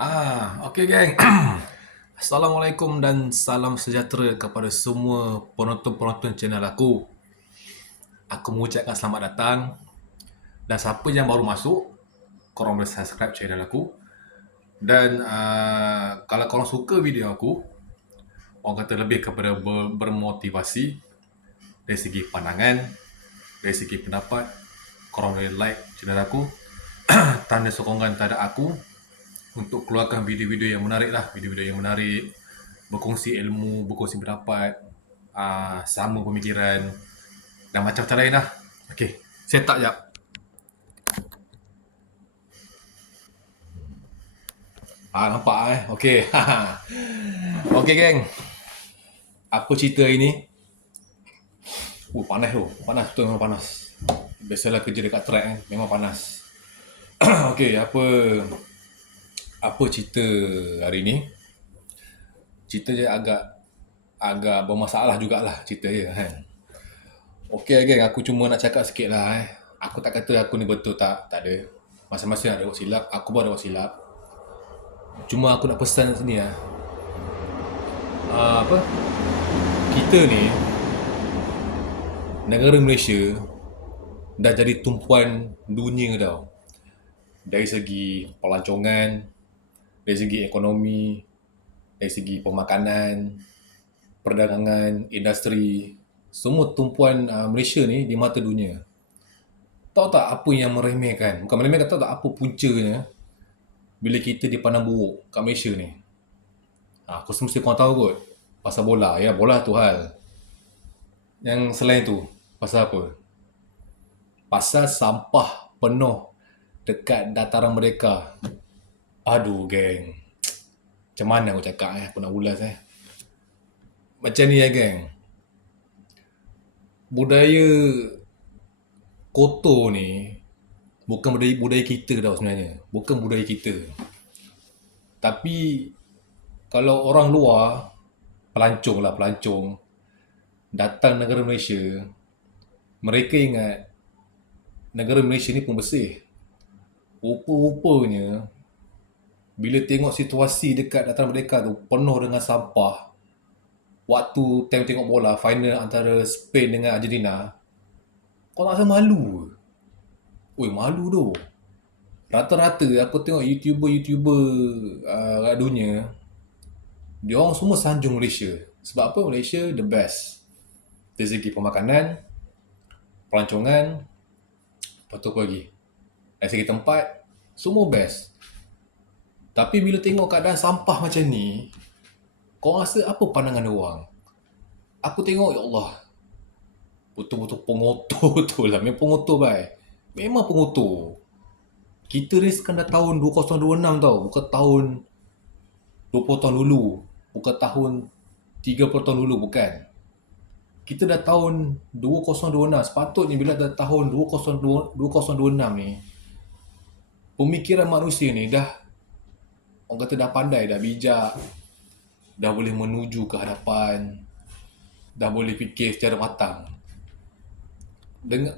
Okey geng. Assalamualaikum dan salam sejahtera kepada semua penonton-penonton channel aku. Aku mengucapkan selamat datang dan siapa yang baru masuk, korang boleh subscribe channel aku. Dan kalau korang suka video aku, orang kata lebih kepada bermotivasi dari segi pandangan, dari segi pendapat, korang boleh like channel aku. Tanda sokongan terhadap aku untuk keluarkan video-video yang menarik lah, video-video yang menarik, berkongsi ilmu, berkongsi pendapat, sama pemikiran dan macam-macam lain lah. Okay, set up jap. Nampak Okay. Okay geng, apa cerita hari ni? Panas tu, panas tu, memang panas. Biasalah kerja dekat track memang panas. Okay, apa cerita hari ni? Cerita je agak bermasalah jugalah cerita dia kan. Okay geng, aku cuma nak cakap sikit lah Aku tak kata aku ni betul, tak ada. Masing-masing ada buat silap, aku pun ada buat silap. Cuma aku nak pesan sini apa? Kita ni, negara Malaysia dah jadi tumpuan dunia tau. Dari segi pelancongan, dari segi ekonomi, dari segi pemakanan, perdagangan, industri, semua tumpuan Malaysia ni di mata dunia. Tahu tak apa yang meremehkan? Bukan meremehkan, tahu tak apa puncanya bila kita dipandang buruk kat Malaysia ni? Aku mesti korang tahu kot. Pasal bola. Ya, bola tu hal. Yang selain tu, pasal apa? Pasal sampah penuh dekat dataran mereka. Aduh, geng. Macam mana aku cakap aku nak ulas Macam ni geng. Budaya kotor ni bukan budaya kita tau sebenarnya. Bukan budaya kita. Tapi kalau orang luar, pelancong datang negara Malaysia, mereka ingat negara Malaysia ni pembersih. Rupa-rupanya bila tengok situasi dekat dataran mereka tu penuh dengan sampah, waktu tengok bola final antara Spain dengan Argentina, kau tak rasa malu? Malu tu. Rata-rata aku tengok YouTuber kat dunia, dia orang semua sanjung Malaysia. Sebab apa? Malaysia the best. Dari segi pemakanan, pelancongan, lepas tu apa lagi? Dari segi tempat, semua best. Tapi bila tengok keadaan sampah macam ni, kau rasa apa pandangan dia orang? Aku tengok, ya Allah, betul-betul pengotor tu lah. Memang pengotor baik. Memang pengotor. Kita ni sekarang dah tahun 2026 tau. Bukan tahun 20 tahun dulu. Bukan tahun 30 tahun dulu, bukan. Kita dah tahun 2026. Sepatutnya bila dah tahun 2026 ni, pemikiran manusia ni dah, orang kata dah pandai, dah bijak, dah boleh menuju ke hadapan, dah boleh fikir secara matang.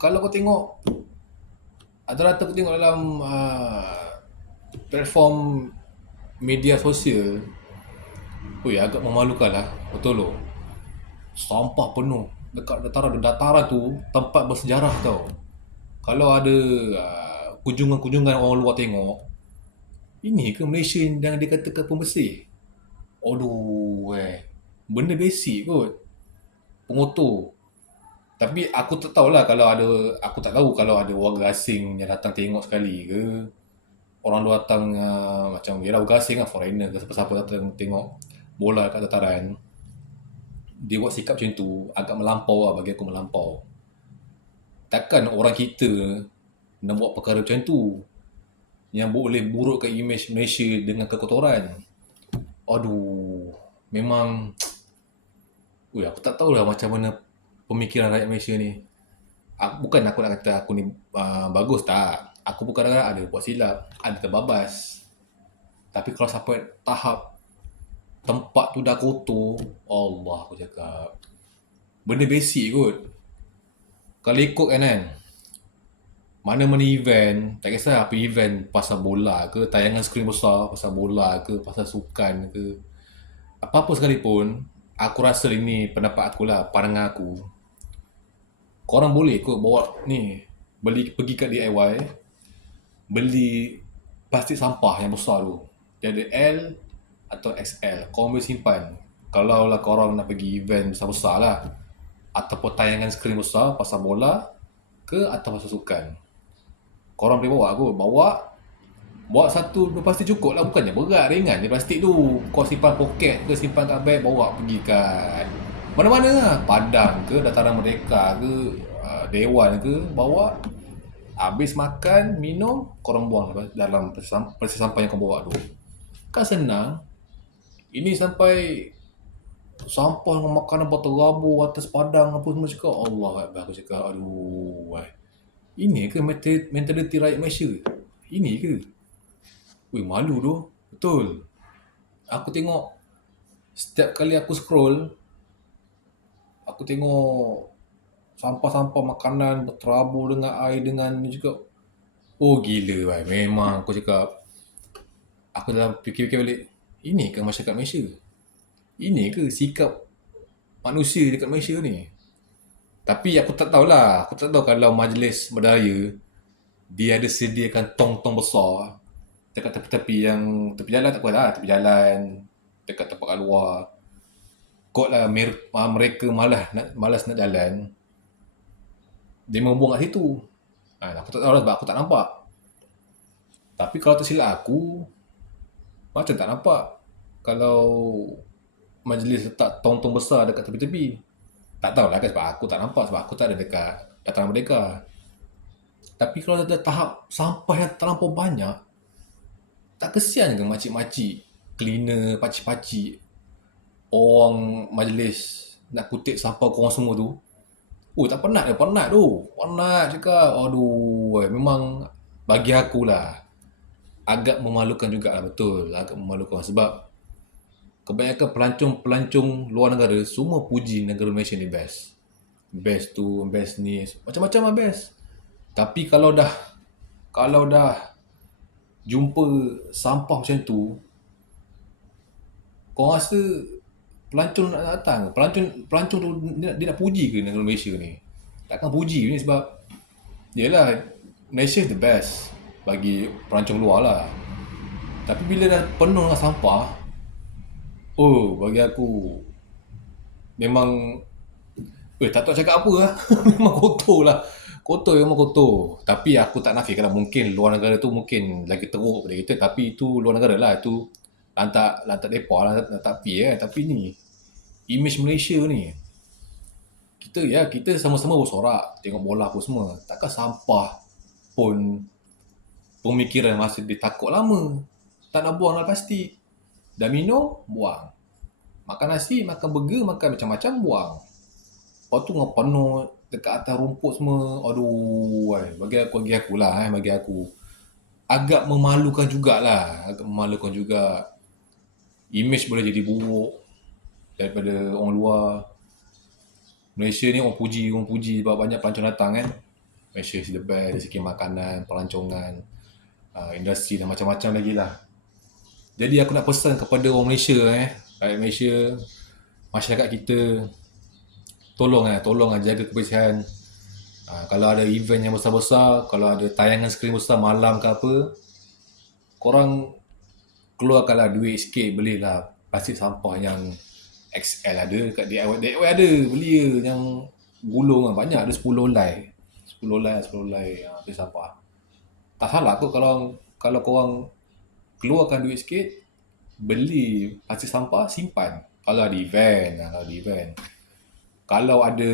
Kalau kau tengok, rata-rata aku tengok dalam platform media sosial, agak memalukan lah, betul loh. Sampah penuh dekat dataran tu, tempat bersejarah tau. Kalau ada kunjungan-kunjungan orang luar tengok, ini ke Malaysia yang dikatakan pembersih? Aduh, benda basic kot, pengotor. Tapi aku tak tahulah aku tak tahu kalau ada warga asing yang datang tengok sekali ke. Orang luar datang macam, yelah warga asing lah, foreigner ke siapa-siapa datang tengok bola kat dataran, dia buat sikap macam tu, agak melampau lah, bagi aku melampau. Takkan orang kita nak buat perkara macam tu yang boleh burukkan image Malaysia dengan kekotoran. Aduh, memang aku tak tahulah macam mana pemikiran rakyat Malaysia ni. Bukan aku nak kata aku ni bagus, tak. Aku pun kadang-kadang ada buat silap, ada terbabas. Tapi kalau sampai tahap tempat tu dah kotor, Allah aku cakap, benda basic kot. Kalau ikut kan, mana-mana event, tak kisah apa event, pasal bola ke, tayangan skrin besar, pasal bola ke, pasal sukan ke, apa-apa sekalipun, aku rasa ini pendapat aku lah, pandangan aku. Korang boleh kot bawa ni, pergi kat DIY, beli plastik sampah yang besar tu. Dia ada L atau XL. Korang boleh simpan. Kalau lah korang nak pergi event besar-besar lah. Ataupun tayangan skrin besar pasal bola ke atau pasal sukan. Korang boleh bawa kot. Bawa satu dua plastik cukup lah. Bukannya berat, ringan je plastik tu. Kau simpan poket ke, simpan kat beg, bawa pergi kat mana-mana lah. Padang ke, Dataran Merdeka ke, Dewan ke, bawa. Habis makan, minum, korang buang dalam plastik sampah yang kau bawa tu. Kan senang. Ini sampai sampah dengan makanan berterabur atas padang apa semua cakap. Allah Akbar, aku cakap, aduh. Ini ke mentaliti rakyat Malaysia? Ini ke? Weh, malu tu. Betul. Aku tengok, setiap kali aku scroll, aku tengok sampah-sampah makanan berterabur dengan air dengan ni juga. Oh gila, memang aku cakap. Aku dalam fikir-fikir balik, ini ke masyarakat Malaysia? Ini ke sikap manusia dekat Malaysia ni? Tapi aku tak tahulah. Aku tak tahu kalau majlis berdaya, dia ada sediakan tong-tong besar dekat tepi-tepi yang tepi jalan, tak apa lah, tepi jalan, dekat tempat kat luar. Kot lah mereka malas nak jalan, dia membuang kat situ. Aku tak tahu lah sebab aku tak nampak. Tapi kalau tak silap aku, macam tak nampak kalau majlis letak tong-tong besar dekat tepi-tepi. Tak tahulah kan sebab aku tak nampak, sebab aku tak ada dekat Dataran Merdeka. Tapi kalau ada tahap sampah yang terlampau banyak, tak kesian ke makcik-makcik, cleaner, pakcik-pakcik, orang majlis nak kutip sampah korang semua tu? Oh tak penat tu. Penat cakap. Aduh, memang bagi aku lah agak memalukan jugalah, betul. Agak memalukan sebab kebanyakan pelancong luar negara semua puji negara Malaysia ni best. Best tu, best ni, macam-macam lah best. Tapi kalau dah jumpa sampah macam tu, kau rasa pelancong nak datang? Pelancong tu dia nak puji ke negara Malaysia ni? Takkan puji ni sebab yelah, Malaysia the best bagi pelancong luar lah. Tapi bila dah penuh dengan sampah, oh bagi aku memang tak tahu cakap apa lah. Memang kotor lah. Memang kotor. Tapi aku tak nafikan lah, mungkin luar negara tu mungkin lagi teruk daripada kita. Tapi itu luar negara lah. Itu lantak mereka lah, lantak api Tapi ni image Malaysia ni, kita sama-sama bersorak tengok bola apa semua. Takkan sampah pun pemikiran masa dia takut lama. Tak nak buang dalam plastik. Dah minum, buang. Makan nasi, makan burger, makan macam-macam, buang. Lepas tu dengan penuh dekat atas rumput semua. Aduh, bagi aku lah, bagi aku agak memalukan jugalah. Image boleh jadi buruk daripada orang luar. Malaysia ni orang puji sebab banyak pelancong datang kan. Malaysia is the best dari segi makanan, pelancongan, industri dan macam-macam lagi lah. Jadi aku nak pesan kepada orang Malaysia, rakyat Malaysia, masyarakat kita, tolong jaga kebersihan. Kalau ada event yang besar-besar, kalau ada tayangan skrin besar malam ke apa, korang keluarkanlah duit sikit, belilah plastik sampah yang XL ada kat DIY ada, beli yang gulung lah. Banyak ada 10 lay plastik sampah. Tak salah kot kalau korang keluarkan duit sikit, beli plastik sampah, simpan. Kalau ada event. Kalau ada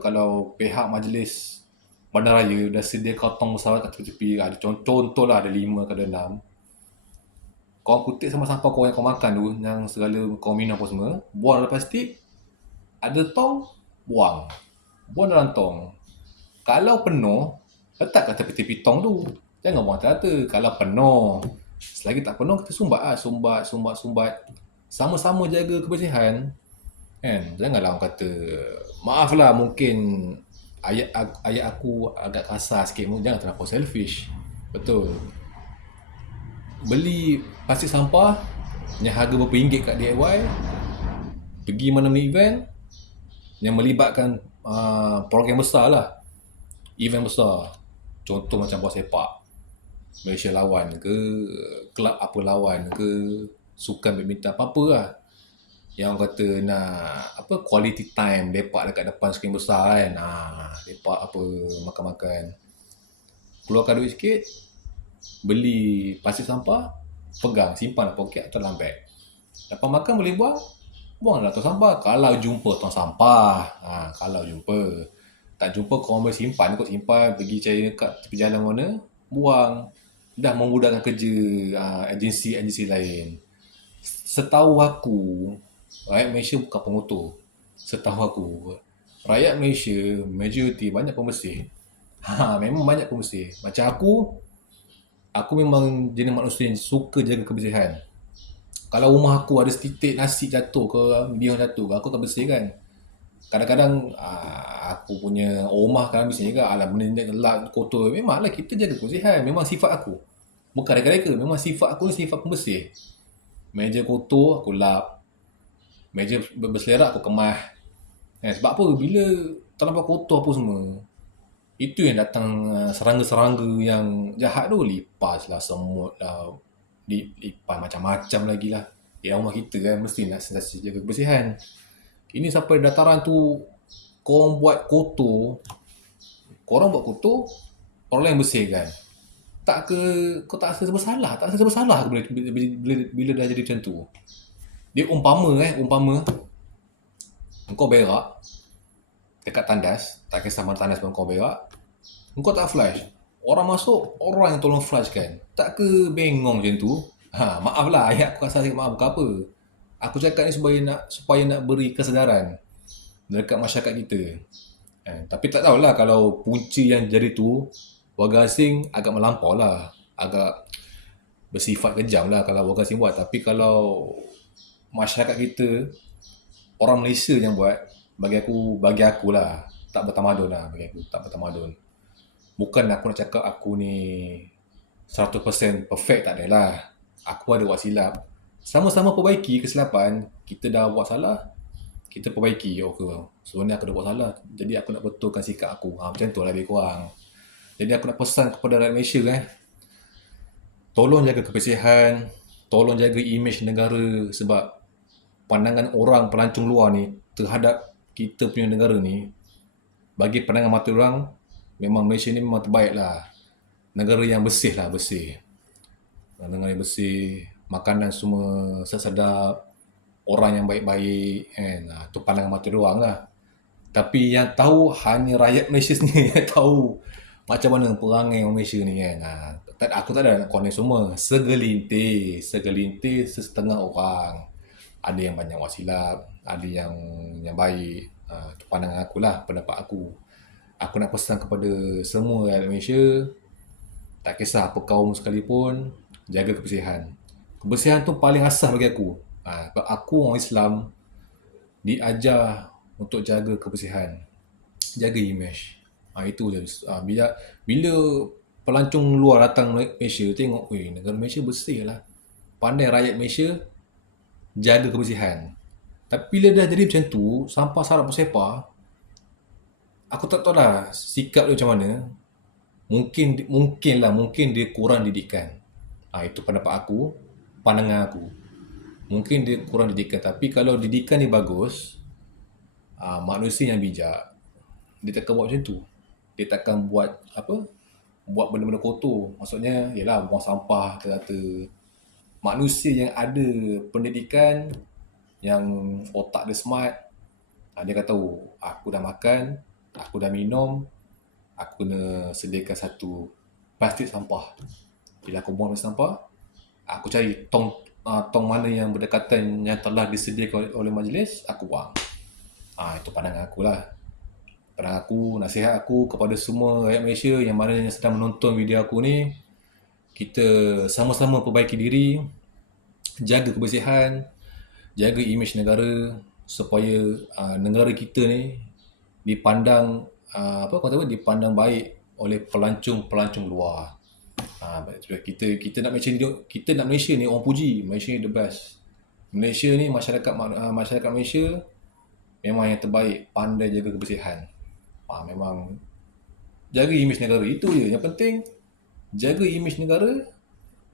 kalau pihak majlis bandaraya dah sedia kantong besar kat tepi-tepi, ada contoh lah, ada 5 ke ada 6. Kau kutip sama sampah kau yang kau makan tu, yang segala kau minum apa semua, buang dalam plastik. Ada tong, buang dalam tong. Kalau penuh, letak kat tepi-tepi tong tu. Jangan buang rata. Kalau penuh, selagi tak penuh, kita sumbat. Sama-sama jaga kebersihan. Kan? Janganlah orang kata, maaf lah, mungkin ayat aku agak kasar sikit, jangan terlalu selfish. Betul. Beli plastik sampah yang harga berapa ringgit kat DIY, pergi mana-mana event yang melibatkan program besar lah, event besar, contoh macam bola sepak Malaysia lawan ke, kelab apa lawan ke, sukan badminton apa-apa lah, yang kata nak apa quality time lepak dekat depan skrin besar kan, lepak apa, makan-makan, keluarkan duit sikit, beli plastik sampah, pegang, simpan dalam poket atau dalam bag. Lepas makan boleh buang, buanglah tong sampah. Kalau jumpa tong sampah, kalau jumpa. Tak jumpa, kau boleh simpan, kau simpan, pergi cari dekat tepi jalan mana, buang. Dah memudahkan kerja agensi-agensi lain. Setahu aku, rakyat Malaysia bukan pengotor. Setahu aku, rakyat Malaysia majoriti banyak pembersih. Memang banyak pembersih. Macam aku memang jenis manusia yang suka jaga kebersihan. Kalau rumah aku ada setitik nasi jatuh ke, bihun jatuh ke, aku akan bersihkan. Kadang-kadang aku punya rumah kan bising juga, alah benda ni gelap, kotor. Memanglah kita jaga kebersihan, memang sifat aku. Bukan reka-reka, memang sifat aku ni sifat pembersih. Meja kotor, aku lap. Meja berselerak, aku kemas. Sebab apa? Bila terlampau kotor apa semua, itu yang datang serangga-serangga yang jahat tu, lipas lah, semut lah, lipas macam-macam lagi lah. Di rumah kita kan mesti nak sentiasa jaga kebersihan. Ini sampai dataran tu, korang buat kotor, orang lain bersihkan. Tak ke, kau tak rasa bersalah? Tak rasa bersalah bila dah jadi macam tu? Dia umpama engkau berak dekat tandas, tak kisah mana tandas pun kau berak, engkau tak flush, orang masuk, orang yang tolong flush kan. Tak ke bengong macam tu? Maaf lah, ayat aku rasa maaf bukan apa. Aku cakap ni supaya nak beri kesedaran dekat masyarakat kita. Tapi tak tahulah, kalau punca yang jadi tu warga asing agak melampau lah, agak bersifat kejam lah kalau warga asing buat. Tapi kalau masyarakat kita, orang Malaysia yang buat, bagi aku lah tak bertamadun lah. Bagi aku tak bertamadun. Bukan aku nak cakap aku ni 100% perfect, tak ada lah. Aku ada buat silap. Sama-sama perbaiki kesilapan. Kita dah buat salah, kita perbaiki. Sebenarnya aku dah buat salah, jadi aku nak betulkan sikap aku. Macam tu lah lebih kurang. Jadi aku nak pesan kepada rakyat Malaysia tolong jaga kebersihan, tolong jaga imej negara. Sebab pandangan orang pelancong luar ni terhadap kita punya negara ni, bagi pandangan mata orang, memang Malaysia ni memang terbaik lah. Negara yang bersih lah, bersih. Negara yang bersih, makanan semua sedap, orang yang baik-baik kan. Tu pandangan mata orang lah. Tapi yang tahu hanya rakyat Malaysia sendiri yang tahu macam mana perangai orang Malaysia ni kan. Aku tak ada nak connect semua. Segelintir, setengah orang. Ada yang banyak buat silap, ada yang baik. Itu pandangan aku lah, pendapat aku. Aku nak pesan kepada semua rakyat Malaysia, tak kisah apa kaum sekalipun, jaga kebersihan. Kebersihan tu paling asas bagi aku. Sebab aku orang Islam, diajar untuk jaga kebersihan, jaga imej. Itu je. Bila pelancong luar datang Malaysia, tengok, negara Malaysia bersih lah. Pandai rakyat Malaysia jaga kebersihan. Tapi bila dah jadi macam tu, sampah sarap bersepah, aku tak tahu lah sikap dia macam mana. Mungkin dia kurang didikan. Itu pendapat aku, pandangan aku. Mungkin dia kurang didikan. Tapi kalau didikan dia bagus, manusia yang bijak, dia takkan buat macam tu. Dia takkan buat benda-benda kotor. Maksudnya ialah buang sampah, kata manusia yang ada pendidikan, yang otak dia smart, dia kata aku dah makan, aku dah minum, aku kena sediakan satu plastik sampah. Bila aku buang plastik sampah, aku cari tong mana yang berdekatan yang telah disediakan oleh majlis, aku buang. Itu pandangan aku lah. Pandangan aku, nasihat aku kepada semua rakyat Malaysia yang mana yang sedang menonton video aku ni, kita sama-sama perbaiki diri, jaga kebersihan, jaga imej negara, supaya negara kita ni dipandang apa kata apa, dipandang baik oleh pelancong luar. Kita nak Malaysia ni orang puji, Malaysia ni the best. Malaysia ni masyarakat Malaysia memang yang terbaik, pandai jaga kebersihan. Memang jaga imej negara, itu je yang penting. Jaga imej negara,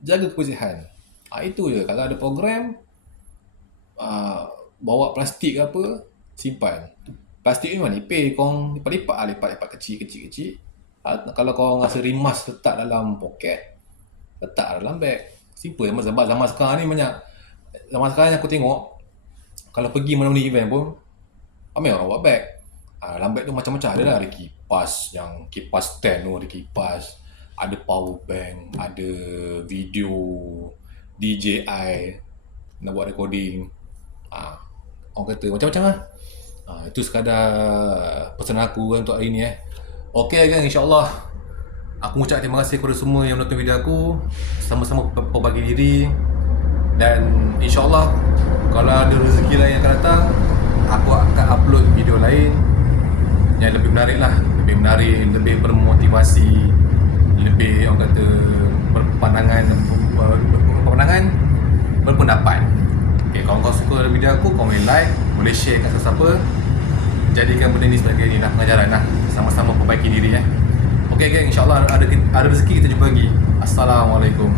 jaga kebersihan. Itu je. Kalau ada program bawa plastik ke apa, simpan. Plastik ni memang nipis, korang lipat kecil. Kalau korang rasa rimas, letak dalam poket, letak dalam beg. Simple. Sebab zaman sekarang ni zaman sekarang aku tengok, kalau pergi mana-mana event pun ramai orang bawa beg. Dalam beg tu macam-macam ada lah. Ada kipas, yang kipas stand tu, ada kipas, ada power bank, ada video DJI nak buat recording. Orang kata macam-macam lah. Itu sekadar pesanan aku untuk hari ni. Okey kan, insyaAllah aku mengucap terima kasih kepada semua yang menonton video aku. Sama-sama berbagi diri. Dan insyaAllah kalau ada rezeki lain yang akan datang, aku akan upload video lain yang lebih menarik lah. Lebih menarik, lebih bermotivasi, lebih orang kata berpendapat. Okay, kalau kau suka video aku, kau boleh like, boleh share kat siapa-siapa. Jadikan benda ni sebagai ni lah, pengajaran lah. Sama-sama perbaiki diri. Okay geng, insyaAllah ada rezeki kita jumpa lagi. Assalamualaikum.